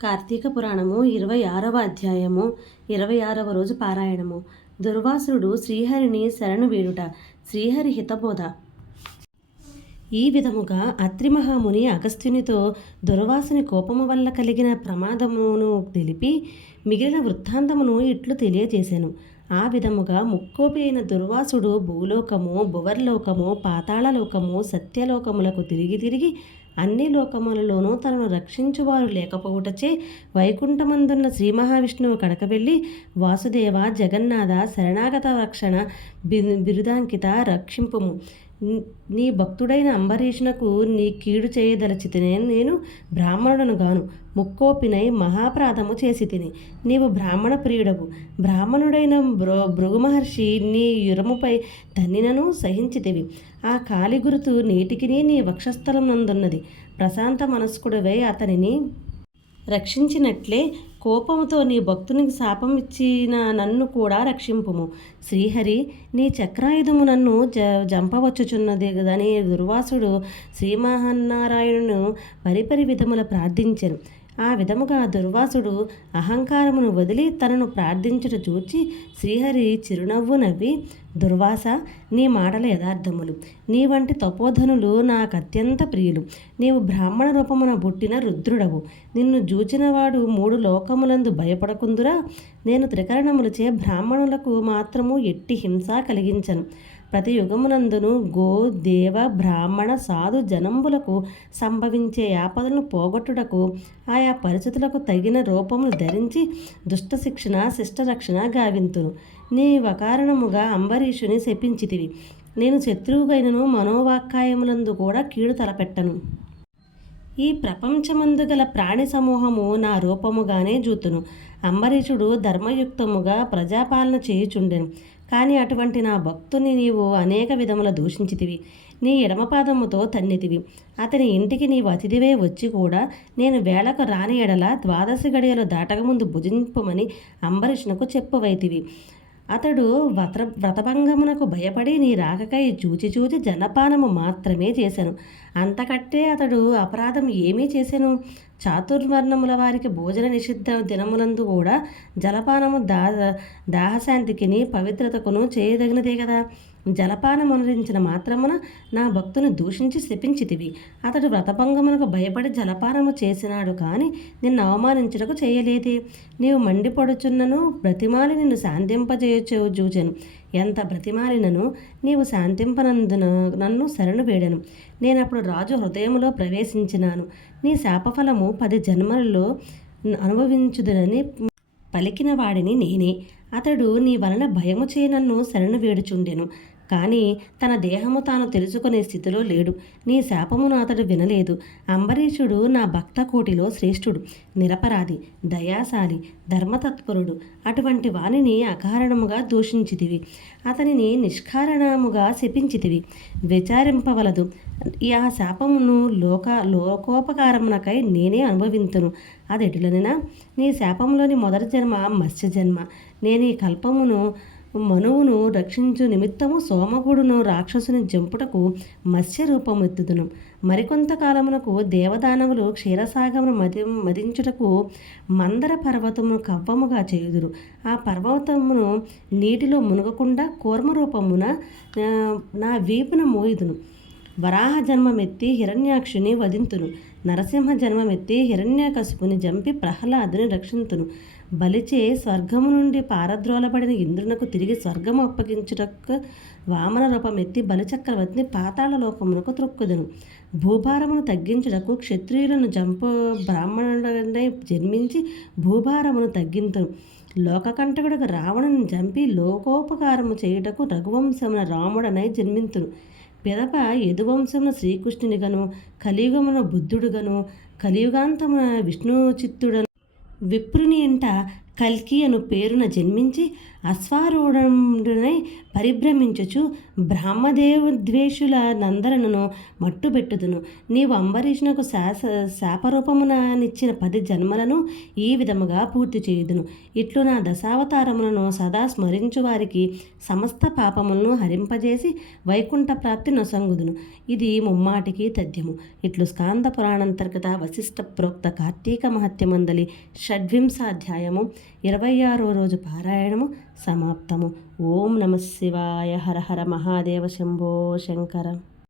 కార్తీక పురాణము 26వ అధ్యాయము 26వ రోజు పారాయణము. దుర్వాసుడు శ్రీహరిని శరణు వేడుట. శ్రీహరి హితబోధ. ఈ విధముగా అత్రి మహాముని అగస్త్యునితో దుర్వాసుని కోపము వల్ల కలిగిన ప్రమాదమును తెలిపి మిగిలిన వృత్తాంతమును ఇట్లు తెలియజేశాను. ఆ విధముగా ముక్కోపి అయిన దుర్వాసుడు భూలోకము, భువర్లోకము, పాతాళలోకము, సత్యలోకములకు తిరిగి తిరిగి అన్ని లోకములలోనూ తనను రక్షించువారు లేకపోవుటచే వైకుంఠమందున్న శ్రీ మహావిష్ణువు కడక వెళ్ళి వాసుదేవ జగన్నాథ శరణాగత రక్షణ బిరుదాంకిత రక్షింపుము. నీ భక్తుడైన అంబరీషునకు నీ కీడు చేయదలచితినే నేను బ్రాహ్మణుడను గాను ముక్కోపినై మహాప్రాధము చేసి తిని. నీవు బ్రాహ్మణ ప్రియుడవు. బ్రాహ్మణుడైన భృగు మహర్షి నీ యురముపై తన్నినను సహించితివి. ఆ కాలి గురుతు నేటికి నీ వక్షస్థలం నందున్నది. ప్రశాంత మనస్కుడివై అతనిని రక్షించినట్లే కోపముతో నీ భక్తునికి శాపం ఇచ్చిన నన్ను కూడా రక్షింపుము. శ్రీహరి నీ చక్రాయుధము నన్ను జంపవచ్చుచున్నది గదని దుర్వాసుడు శ్రీమహన్నారాయణును పరిపరి విధముల ప్రార్థించెను. ఆ విధముగా దుర్వాసుడు అహంకారమును వదిలి తనను ప్రార్థించుట చూచి శ్రీహరి చిరునవ్వు నవ్వి, దుర్వాస నీ మాటల యథార్థములు. నీ వంటి తపోధనులు నాకు అత్యంత ప్రియులు. నీవు బ్రాహ్మణ రూపమున పుట్టిన రుద్రుడవు. నిన్ను జూచినవాడు 3 లోకములందు భయపడకుందురా. నేను త్రికరణములచే బ్రాహ్మణులకు మాత్రము ఎట్టి హింస కలిగించను. ప్రతి యుగమునందును గో దేవ బ్రాహ్మణ సాధు జనంబులకు సంభవించే ఆపదలను పోగొట్టుటకు ఆయా పరిస్థితులకు తగిన రూపమును ధరించి దుష్ట శిక్షణ శిష్టరక్షణ గావింతును. నీ వకారణముగా అంబరీషుని శపించితివి. నేను శత్రువుగైనను మనోవాక్కాయములందు కూడా కీడు తలపెట్టను. ఈ ప్రపంచమందు గల ప్రాణి సమూహము నా రూపముగానే జూతును. అంబరీషుడు ధర్మయుక్తముగా ప్రజాపాలన చేయుచుండెను. కానీ అటువంటి నా భక్తుని నీవు అనేక విధముల దూషించితివి. నీ ఎడమపాదముతో తన్నితివి. అతని ఇంటికి నీవు అతిథివే వచ్చి కూడా నేను వేళకు రాని ఎడల 12 గడియలు దాటకముందు భుజింపుమని అంబరీషునకు చెప్పువైతివి. అతడు వ్రతభంగమునకు భయపడి నీ రాకకై చూచి చూచి జలపానము మాత్రమే చేశాను. అంతకట్టే అతడు అపరాధం ఏమీ చేశాను? చాతుర్వర్ణముల వారికి భోజన నిషిద్ధ దినములందు కూడా జలపానము దాహశాంతికిని పవిత్రతకును చేయదగినదే కదా. జలపానం అనురించిన మాత్రమున నా భక్తుని దూషించి శపించితివి. అతడు వ్రతభంగమునకు భయపడి జలపానము చేసినాడు కానీ నిన్ను అవమానించుటకు చేయలేదే. నీవు మండిపడుచున్నను బ్రతిమాలి నిన్ను శాంతింపజేయచు చూచెను. ఎంత బ్రతిమాలినను నీవు శాంతింపనందున నన్ను శరణు వేడెను. నేనప్పుడు రాజు హృదయములో ప్రవేశించినాను. నీ శాపఫలము 10 జన్మలలో అనుభవించుదునని పలికిన వాడిని నేనే. అతడు నీ వలన భయము చే నన్ను శరణు వేడుచుండెను. కానీ తన దేహము తాను తెలుసుకునే స్థితిలో లేడు. నీ శాపమును అతడు వినలేదు. అంబరీషుడు నా భక్త కోటిలో శ్రేష్ఠుడు, నిరపరాధి, దయాశాలి, ధర్మతత్పరుడు. అటువంటి వానిని అకారణముగా దూషించితివి. అతనిని నిష్కారణముగా శపించితివి. విచారింపవలదు. ఆ శాపమును లోకోపకారమునకై నేనే అనుభవింతును. అదెటులనినా నీ శాపంలోని మొదటి జన్మ మత్స్య జన్మ. నేను ఈ కల్పమును మనువును రక్షించు నిమిత్తము సోమగుడును రాక్షసుని జంపుటకు మత్స్య రూపమెత్తుదును. మరికొంతకాలమునకు దేవదానవులు క్షీరసాగమును మదించుటకు మందర పర్వతమును కవ్వముగా చేయుదురు. ఆ పర్వతమును నీటిలో మునగకుండా కూర్మరూపమున నా వీపున మోయుదును. వరాహ జన్మమెత్తి హిరణ్యాక్షుని వధింతును. నరసింహ జన్మమెత్తి హిరణ్యకశిపుని జంపి ప్రహ్లాదుని రక్షింతును. బలిచే స్వర్గము నుండి పారద్రోలబడిన ఇంద్రునకు తిరిగి స్వర్గము అప్పగించుటకు వామన రూపమెత్తి బలిచక్రవర్తిని పాతాళ లోకమునకు త్రొక్కుదును. భూభారమును తగ్గించుటకు క్షత్రియులను బ్రాహ్మణుడై జన్మించి భూభారమును తగ్గింతును. లోకకంటకుడుగా రావణుని చంపి లోకోపకారము చేయుటకు రఘువంశమున రాముడనై జన్మింతును. పిదప యదువంశమున శ్రీకృష్ణునిగను, కలియుగమున బుద్ధుడుగను, కలియుగాంతమున విష్ణు చిత్తుడను, విప్రుని ఇంట కల్కి అను పేరున జన్మించి అశ్వారూఢుడనై పరిభ్రమించుచు బ్రహ్మదేవద్వేషుల నందరను మట్టుబెట్టుదును. నీవు అంబరీషునకు శాపరూపముననిచ్చిన 10 జన్మలను ఈ విధముగా పూర్తి చేయుదును. ఇట్లు నా దశావతారములను సదా స్మరించు వారికి సమస్త పాపములను హరింపజేసి వైకుంఠ ప్రాప్తి నొసంగుదును. ఇది ముమ్మాటికి తథ్యము. ఇట్లు స్కాంద పురాణాంతర్గత వశిష్ఠ ప్రోక్త కార్తీక మహత్యమందలి షడ్వింశాధ్యాయము 26వ రోజు పారాయణము సమాప్తము. ఓం నమ శివాయ. హర హర మహాదేవ శంభో శంకర.